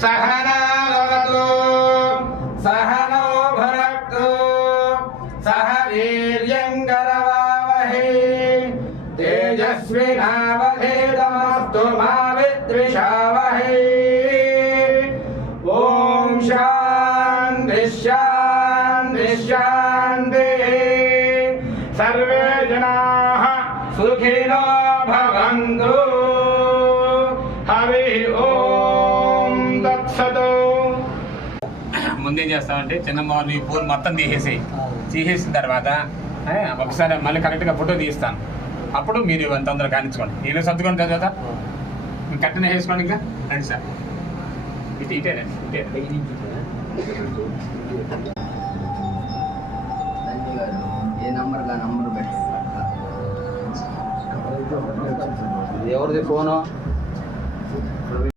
सहना भवतु सहनौ भुनक्तु सह वीर्यङ्करवावहै तेजस्विनावधीतमस्तु मा विद्विषावहै। ॐ शान्ति शान्ति शान्तिः। सर्वे जनाः सुखिनो भवन्तु। हरि ओम तत्सत्। ముందేం చేస్తామంటే చిన్నమ్మవారిని ఈ పూలు మొత్తం తీసేసిన తర్వాత ఒకసారి మళ్ళీ కరెక్ట్గా ఫోటో తీస్తాను. అప్పుడు మీరు తొందరగా కానించుకోండి. నేను సర్దుకొని తర్వాత మీరు కట్టనే వేసుకోండి. ఇంకా రండి సార్, ఇటేనండి ఇటే. ఎవరిది ఫోను?